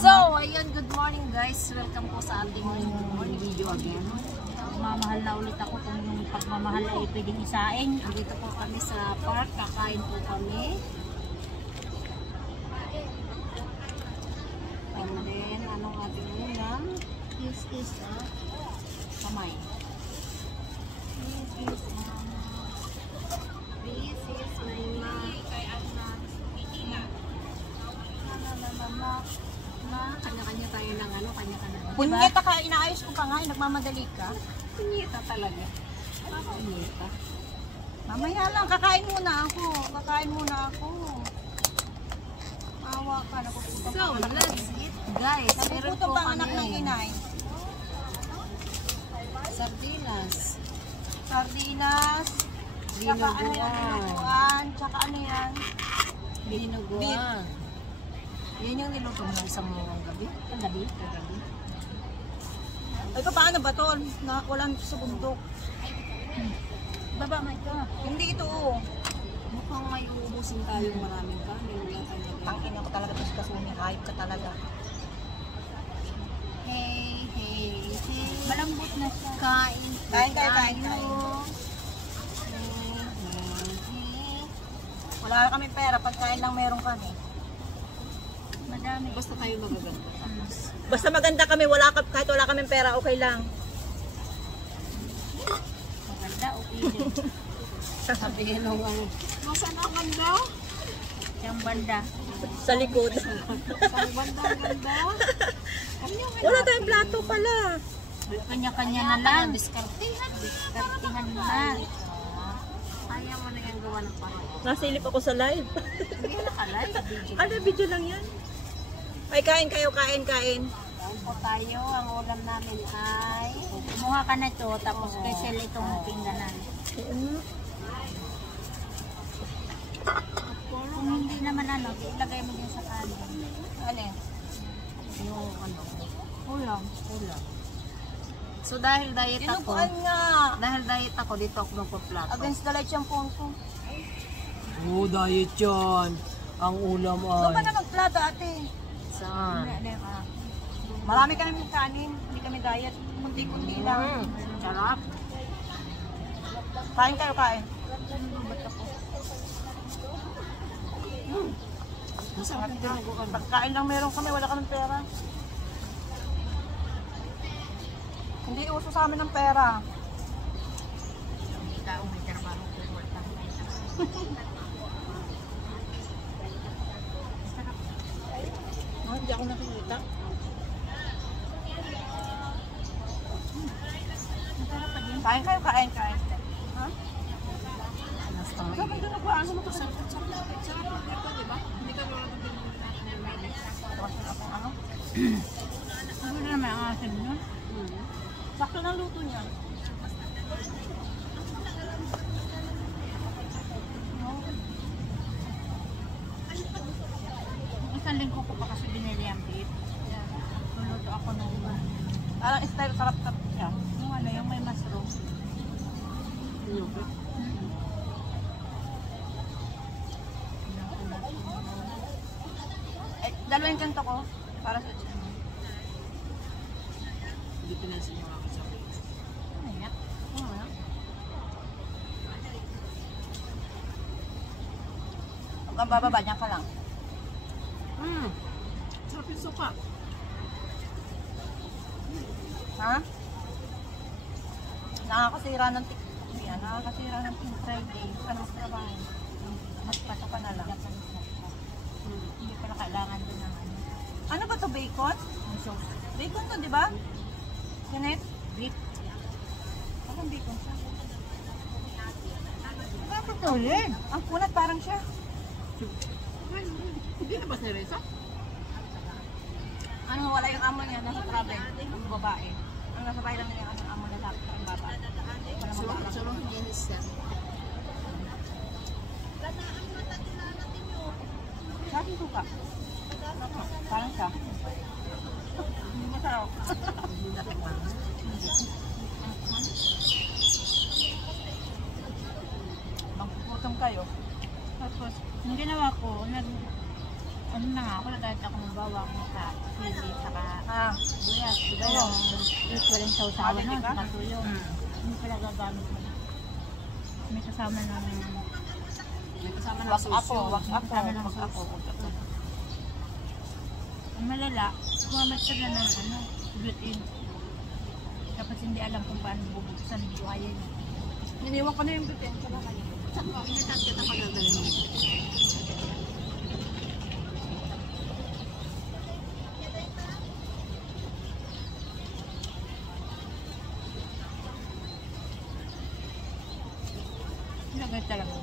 So, ayun, good morning guys. Welcome po sa ating morning video again. Mamahal na ulit ako kung yung pagmamahal ay pwedeng isain. Dito po kami sa park, kakain po kami. And then, anong ating ulam? This is kamay. This is my mama. Kanya-kanya tayo ng ano, kanya-kanya. Punyeta ka, inaayos ko pa nga, nagmamadali ka. Punyeta talaga. Punyeta. Mamaya lang, kakain muna ako. Awa ka, nakukuto So, let's eat guys. Meron nakukuto po pa anak ng kami inay. Sardinas. Tsaka ano yan, dinuguan. Tsaka ano yan? Dinuguan. Yan yung niluto mo ng isang gabi? Kagabi? Ay, paano ba to? Na, walang sa bundok. Baba, may ka. Hindi ito. Mukhang may uubusin tayong maraming kanin. Tangin ako talaga ito kasi hayop ka talaga. Hey. Malambot na siya. Kain. Kain. Wala kami pera, pagkain lang meron kami. Madami. Basta tayo magaganda. Basta maganda kami, kahit wala kami pera, okay lang. Maganda, okay din. Sabihin nung nasaan ang banda? Yung banda. Sa likod. Sa banda. Wala tayong plato pala. Kanya-kanya na lang. Diskartihan na. Ayaw mo na yung gawa ng parang. Nasilip ako sa live. Hindi na ka-live. Ano, video lang yan. Ay, kain kayo, kain. Kain po tayo. Ang ulam namin ay kumuha ka na ito, tapos special itong pingganan. Kung hindi naman ilagay mo din sa kanin. Ano? Yung ulam. So dahil diet ako, dito ako magpa-plato. Against the light yung phone ko. Oh, diet yan. Ang ulam Doon pa na magplato, ate. Saan? Marami kami kanin, hindi kami diet. Kunti-kunti lang. Sarap. Kain kayo, kain. Masarap din. Pagkain lang meron kami, wala kami pera. Hindi uso sa amin ng pera. Hindi tao may trabaho ko. Hindi ako nakikita. Kain kayo, kain. Ha? Sabi doon nagwaan mo ito. Sarap dito, diba? Hindi ka wala doon ano? Ano na naman ang asin nyo? Sakto ng luto niya. Isang linggo ko pa kasi binili ang beef. Luluto ako ng Parang style sarap niya. yung may mushroom. Dalawang kanto ko para sa Hindi pinansin yung ako sa beef. Ayan. Huwag kang bababa, dyan ka lang. Sarap yung suka. Ha? Nakakasira ng nakakasira ng Pink Friday. Ano sa trabaho? Mas pato ka na lang. Hindi pala kailangan din ng ano. Ano ba to, bacon? Bacon to, di ba? Janet? Beef. Anong bacon siya? Bakit ulit? Ang kunat parang siya. Hindi na ba si Reza? Ano, wala yung amo niya, nasa travel. Ang babae. Ang nasa bahay lang niya, ang amo na lapit ang babae. Suruh niya siya. Sa akin suka. Parang siya. Hindi masarap. Hindi na tikman. Magpuputom kayo. Tapos, yung ginawa ko, ano na nga ako, nagayat ako ng bawang sa Buyas. Diba yung walang sausawan nun, saka tuyo. Hindi pala gagamit mo. May kasama ng... Wag apo. Ang malala, kumamit ka na ng gluten. Tapos hindi alam kung paano bubuksan yung buhayan. Iniwan ko na yung bitin. Initat kita pa gagawin. Ilagay talaga.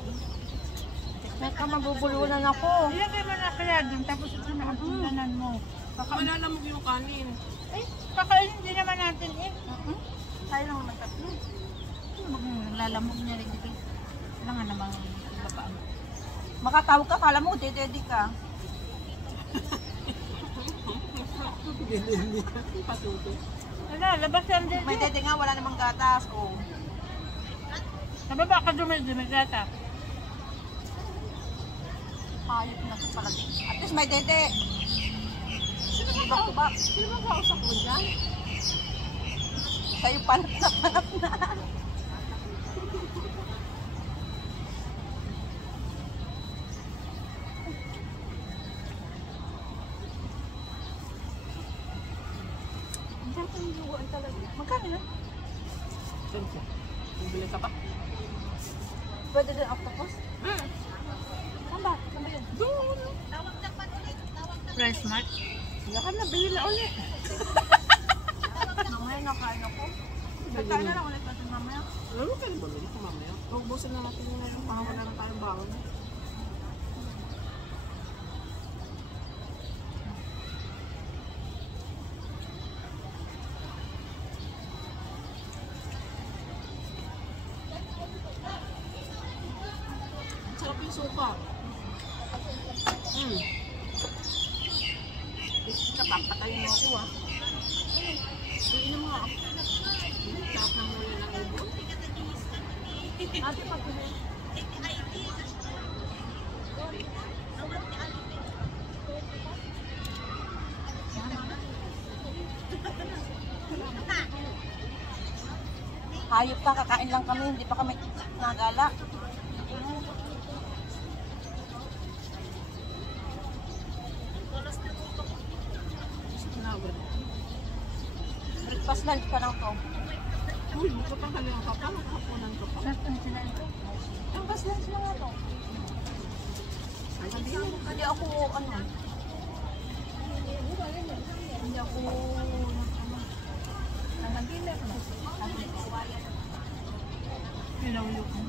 Baka mabubulunan ako. Ilagay mo na kaya dun, tapos ito na ang pulanan mo. Malalamog yung kanin. Kakainin din naman natin eh. Tayo lang naman tatlo. Lalamog niya rin dito. Wala nga namang babaan. Makatawag ka, kala mo, dededi ka. Wala, labas yan din. May dede nga, wala namang gatas. Oh. Nababa ka dumigata. Hayop na sa palagay. At least may dede. Bak-bak. Sino ba kausap mo dyan? Sa'yo panap na. Magkano yun? Bumili ka pa? Pwede din octopus? Saan ba? Saan ba yun? Doon! Fresh Mart. Saka na, bili na ulit. Mamaya nakain ako. Nagkain na lang ulit natin mamaya. Lalo ka rin bumili ko mamaya. Ubusin na natin yun na yung pangawala na tayong bawon. Sarap yung suka. Kapapatayin mo ako Uy na mga sarap ng mula ng ubo. Ate pag-uwi. Hayop pa, kakain lang kami, hindi pa kami nagala. Breakfast lunch pa lang to. Uy, magpapanghalang ka pa, magkapunan ka pa. Breakfast lunch na nga to. Hindi ako, hindi ako, nag-dinner na. Pinawiyok mo.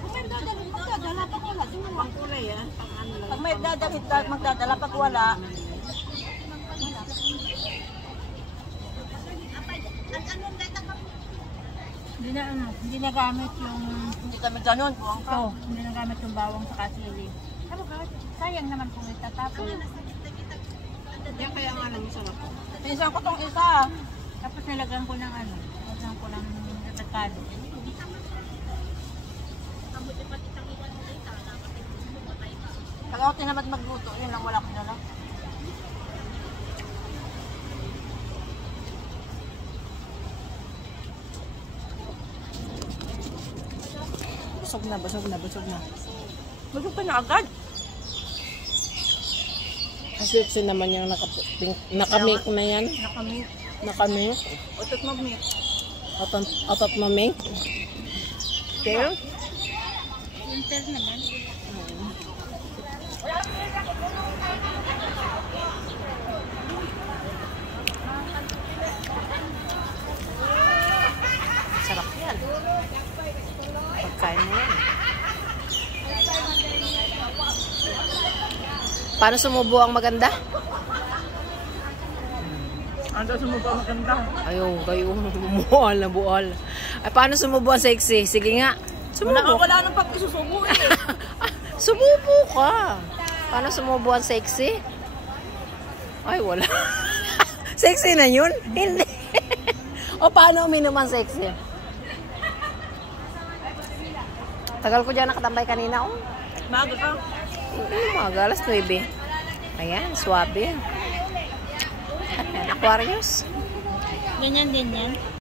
Kung may magdadala pag wala, di mo kulay yan. Pag may magdadala pag wala, Hindi na gamit yung... hindi kami ganun. Ito, hindi na gamit yung bawang sa kasili. Sayang naman kung itatapon. Yan kaya nga lang masarap. Pinsan ko tong isa. Tapos nilagyan ko ng nilagyan ko ng avocado. Kaya ako tinamad magluto, yun lang wala ko na lang. Busog na. Busog pa na agad. Kasi ito naman yung nakamake na yan. Nakamake. Otot mag-make. Otot mamake. Okay. Winter naman. Sarap yan. Pagkain mo yan. Paano sumubo ang maganda? Ano sumubo ang maganda? Ayaw, kayo. Bual na bual. Ay, paano sumubo ang sexy? Sige nga. Sumubo. Wala nang pag-isusubo eh. Sumubo ka. Paano sumubo ang sexy? Ay, wala. Sexy na yun? Hindi. O paano uminom ang sexy? Tagal ko dyan nakatambay kanina. Oh. Maga ka. Mga alas 9. Ayan, swabe. Aquarius? Ganyan din yan.